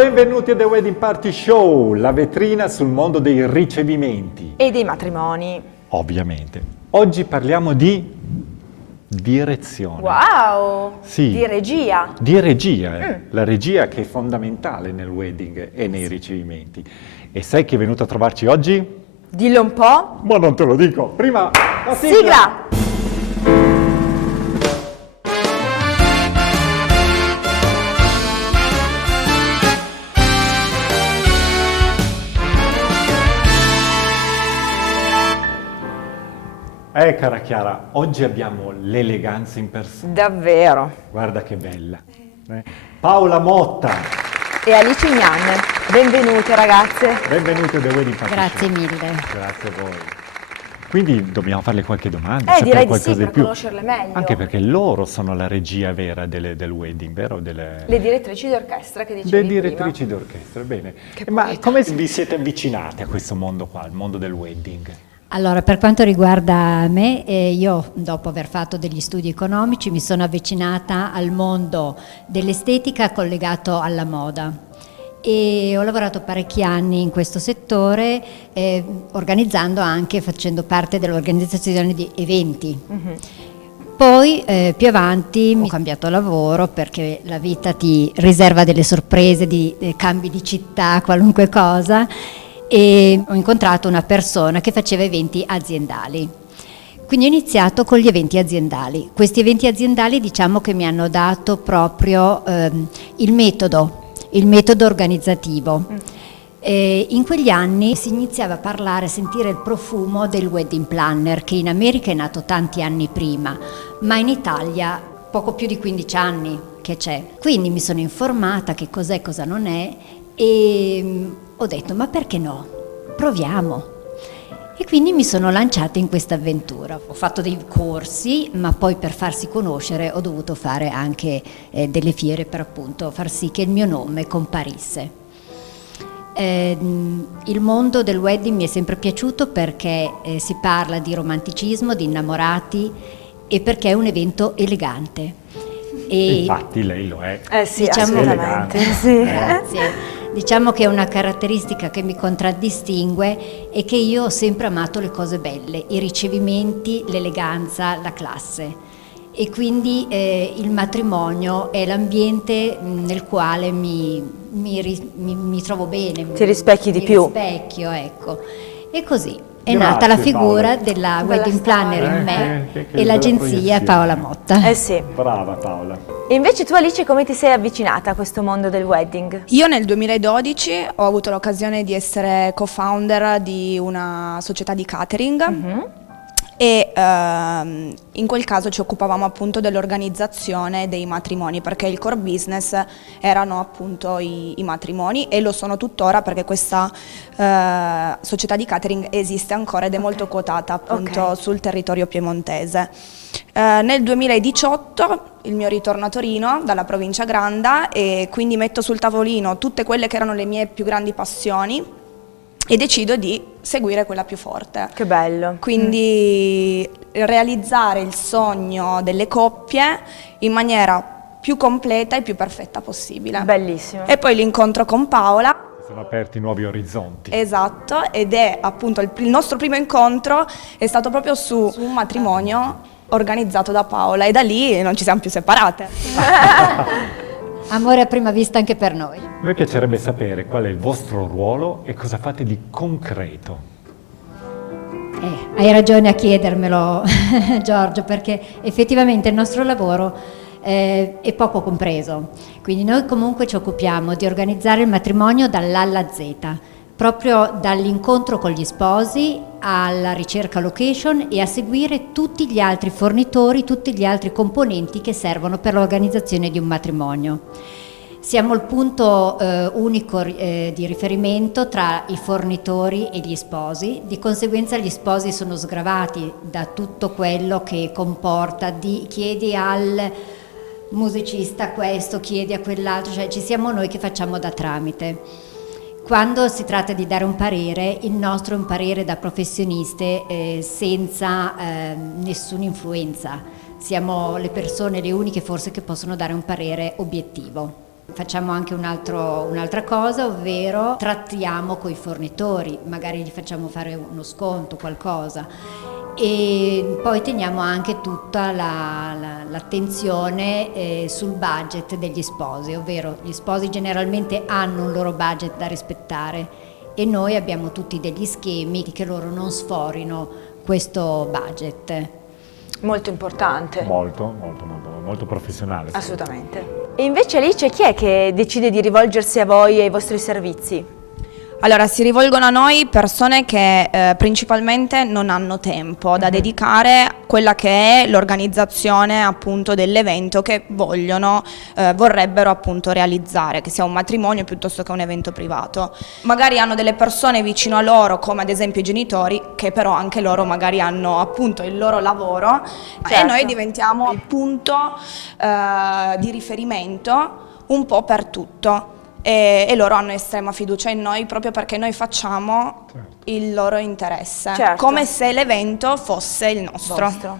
Benvenuti a The Wedding Party Show, la vetrina sul mondo dei ricevimenti. E dei matrimoni. Ovviamente. Oggi parliamo di direzione. Wow! Sì. Di regia. Di regia, la regia che è fondamentale nel wedding e nei ricevimenti. E sai chi è venuto a trovarci oggi? Dillo un po'. Ma non te lo dico, prima la Sigla! Cara Chiara, oggi abbiamo l'eleganza in persona. Davvero. Guarda che bella. Paola Motta. E Alice Ignan. Benvenute ragazze. Benvenuti a The Wedding Party Grazie Show. mille. Grazie a voi. Quindi dobbiamo farle qualche domanda, Direi di qualcosa sì, per più. conoscerle meglio. Anche perché loro sono la regia vera del wedding, vero? Le direttrici d'orchestra che dicevi Le prima. direttrici d'orchestra, bene. Che Ma poeta. come vi siete avvicinate a questo mondo qua, al mondo del wedding? Allora, per quanto riguarda me, io dopo aver fatto degli studi economici mi sono avvicinata al mondo dell'estetica collegato alla moda e ho lavorato parecchi anni in questo settore, organizzando anche, facendo parte dell'organizzazione di eventi. Mhm. Poi più avanti ho cambiato lavoro perché la vita ti riserva delle sorprese, di cambi di città, qualunque cosa, e ho incontrato una persona che faceva eventi aziendali. Quindi ho iniziato con gli eventi aziendali. Questi eventi aziendali diciamo che mi hanno dato proprio il metodo organizzativo. In quegli anni si iniziava a parlare, a sentire il profumo del wedding planner, che in America è nato tanti anni prima, ma in Italia poco più di 15 anni che c'è. Quindi mi sono informata che cos'è, cosa non è, e ho detto ma perché no? Proviamo. E quindi mi sono lanciata in questa avventura. Ho fatto dei corsi, ma poi per farsi conoscere ho dovuto fare anche delle fiere per appunto far sì che il mio nome comparisse. Il mondo del wedding mi è sempre piaciuto perché si parla di romanticismo, di innamorati e perché è un evento elegante. E Infatti lei lo è. Sì, Diciamo- assolutamente. Elegante. Sì. Grazie. Diciamo che è una caratteristica che mi contraddistingue è che io ho sempre amato le cose belle, i ricevimenti, l'eleganza, la classe. E quindi il matrimonio è l'ambiente nel quale mi trovo bene. Ti rispecchi di mi più. rispecchio, ecco. E così è Grazie, nata la figura Paola. della Bella wedding planner in storia. me Che e bella l'agenzia proiezione. Paola Motta. Sì. Brava Paola. E invece tu Alice come ti sei avvicinata a questo mondo del wedding? Io nel 2012 ho avuto l'occasione di essere co-founder di una società di catering e in quel caso ci occupavamo appunto dell'organizzazione dei matrimoni perché il core business erano appunto i matrimoni e lo sono tuttora perché questa società di catering esiste ancora ed è molto quotata appunto sul territorio piemontese. Nel 2018 il mio ritorno a Torino dalla provincia Granda e quindi metto sul tavolino tutte quelle che erano le mie più grandi passioni e decido di seguire quella più forte. Che bello. Quindi realizzare il sogno delle coppie in maniera più completa e più perfetta possibile. Bellissimo. E poi l'incontro con Paola. Sono aperti nuovi orizzonti. Esatto, ed è appunto il nostro primo incontro è stato proprio su un matrimonio organizzato da Paola e da lì non ci siamo più separate. Amore a prima vista anche per noi. A me piacerebbe sapere qual è il vostro ruolo e cosa fate di concreto. Hai ragione a chiedermelo, Giorgio, perché effettivamente il nostro lavoro è poco compreso. Quindi noi comunque ci occupiamo di organizzare il matrimonio dall'A alla Z, proprio dall'incontro con gli sposi alla ricerca location e a seguire tutti gli altri fornitori, tutti gli altri componenti che servono per l'organizzazione di un matrimonio. Siamo il punto unico di riferimento tra i fornitori e gli sposi, di conseguenza gli sposi sono sgravati da tutto quello che comporta, chiedi al musicista questo, chiedi a quell'altro, cioè ci siamo noi che facciamo da tramite. Quando si tratta di dare un parere, il nostro è un parere da professioniste senza nessuna influenza. Siamo le persone, le uniche forse che possono dare un parere obiettivo. Facciamo anche un'altra cosa, ovvero trattiamo coi fornitori, magari gli facciamo fare uno sconto, qualcosa. E poi teniamo anche tutta l'attenzione sul budget degli sposi, ovvero gli sposi generalmente hanno un loro budget da rispettare e noi abbiamo tutti degli schemi che loro non sforino questo budget. Molto importante. Molto professionale. Assolutamente. E invece Alice, chi è che decide di rivolgersi a voi e ai vostri servizi? Allora, si rivolgono a noi persone che principalmente non hanno tempo da dedicare a quella che è l'organizzazione appunto dell'evento che vorrebbero appunto realizzare, che sia un matrimonio piuttosto che un evento privato. Magari hanno delle persone vicino a loro, come ad esempio i genitori, che però anche loro magari hanno appunto il loro lavoro, e noi diventiamo il punto di riferimento un po' per tutto. E loro hanno estrema fiducia in noi proprio perché noi facciamo il loro interesse, come se l'evento fosse il nostro.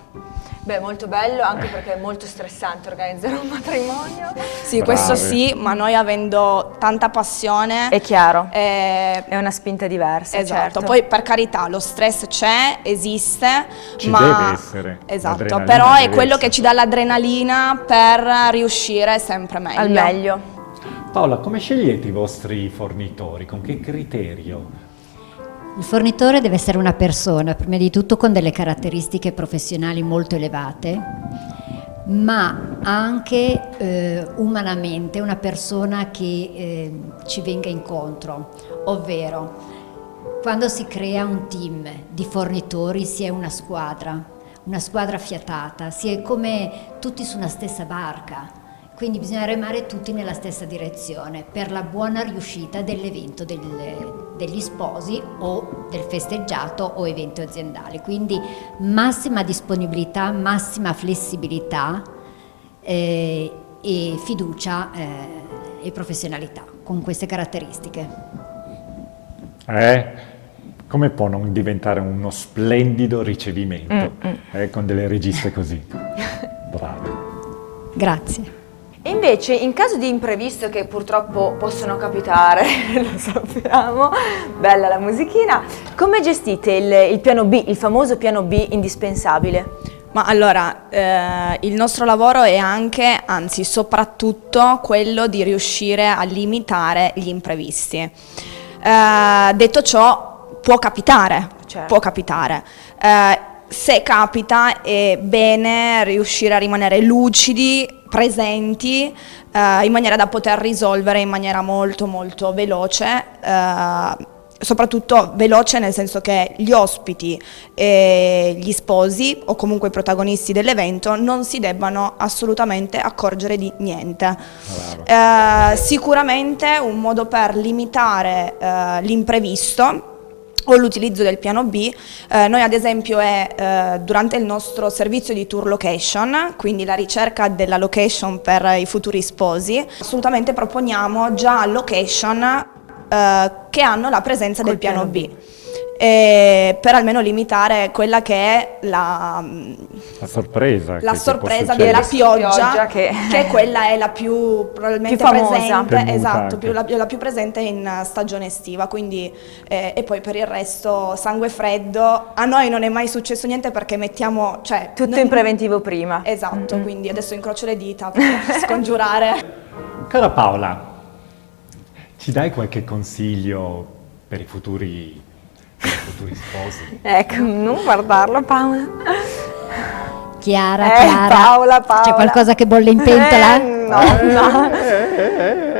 Beh, molto bello, anche perché è molto stressante organizzare un matrimonio. Sì, questo sì, ma noi avendo tanta passione... È chiaro, è una spinta diversa. Esatto, certo. Poi per carità lo stress c'è, esiste, Ci ma... deve essere. Esatto, però è quello che ci dà l'adrenalina per riuscire sempre meglio. Al meglio. Paola, come scegliete i vostri fornitori? Con che criterio? Il fornitore deve essere una persona, prima di tutto con delle caratteristiche professionali molto elevate, ma anche umanamente una persona che ci venga incontro, ovvero quando si crea un team di fornitori si è una squadra fiatata, si è come tutti su una stessa barca. Quindi bisogna remare tutti nella stessa direzione per la buona riuscita dell'evento degli sposi o del festeggiato o eventi aziendali. Quindi massima disponibilità, massima flessibilità e fiducia e professionalità con queste caratteristiche. Come può non diventare uno splendido ricevimento con delle registe così? Brave. Grazie. E invece, in caso di imprevisto che purtroppo possono capitare, lo sappiamo, bella la musichina, come gestite il piano B, il famoso piano B indispensabile? Ma allora, il nostro lavoro è anche, anzi soprattutto, quello di riuscire a limitare gli imprevisti. Detto ciò, può capitare, se capita è bene riuscire a rimanere lucidi, presenti, in maniera da poter risolvere in maniera molto molto veloce, soprattutto veloce nel senso che gli ospiti e gli sposi o comunque i protagonisti dell'evento non si debbano assolutamente accorgere di niente. Sicuramente un modo per limitare l'imprevisto o l'utilizzo del piano B, noi ad esempio durante il nostro servizio di tour location, quindi la ricerca della location per i futuri sposi, assolutamente proponiamo già location che hanno la presenza del piano B. Per almeno limitare quella che è la sorpresa della pioggia, che quella è la più probabilmente più famosa, presente, esatto, la più presente in stagione estiva, quindi e poi per il resto sangue freddo. A noi non è mai successo niente perché mettiamo tutto in preventivo prima. Esatto, quindi adesso incrocio le dita per scongiurare. Cara Paola, ci dai qualche consiglio per i futuri sposi? Ecco, non guardarlo Paola. Chiara, Paola. C'è qualcosa che bolle in pentola? No.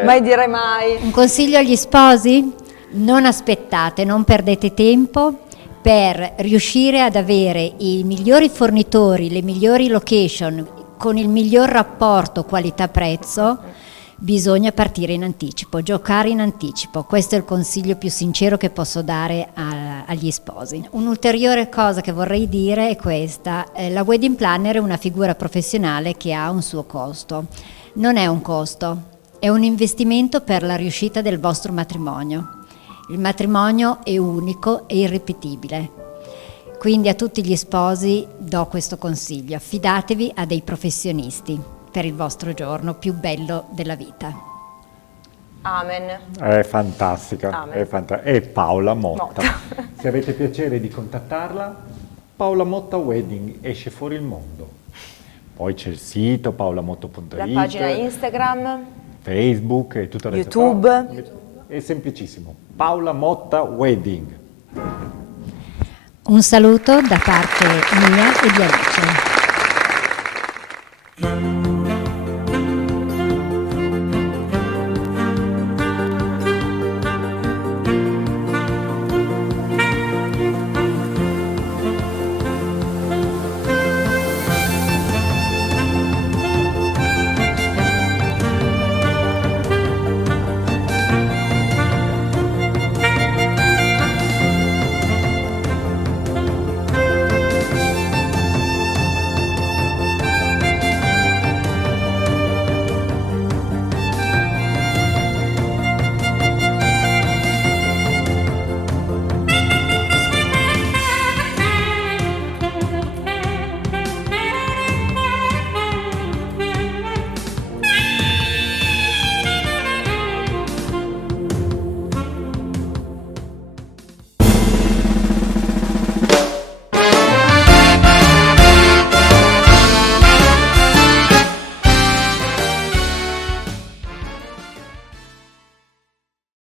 Mai dire mai. Un consiglio agli sposi? Non aspettate, non perdete tempo. Per riuscire ad avere i migliori fornitori, le migliori location, con il miglior rapporto qualità-prezzo, bisogna partire in anticipo, giocare in anticipo. Questo è il consiglio più sincero che posso dare agli sposi. Un'ulteriore cosa che vorrei dire è questa: la wedding planner è una figura professionale che ha un suo costo. Non è un costo, è un investimento per la riuscita del vostro matrimonio. Il matrimonio è unico e irripetibile. Quindi a tutti gli sposi do questo consiglio: affidatevi a dei professionisti per il vostro giorno più bello della vita. Amen. È fantastica, Amen. è Paola Motta. Motta. Se avete piacere di contattarla, Paola Motta Wedding esce fuori il mondo. Poi c'è il sito paolamotto.it, La pagina Instagram, Facebook e tutto il resto. YouTube. È semplicissimo. Paola Motta Wedding. Un saluto da parte mia e di Alice.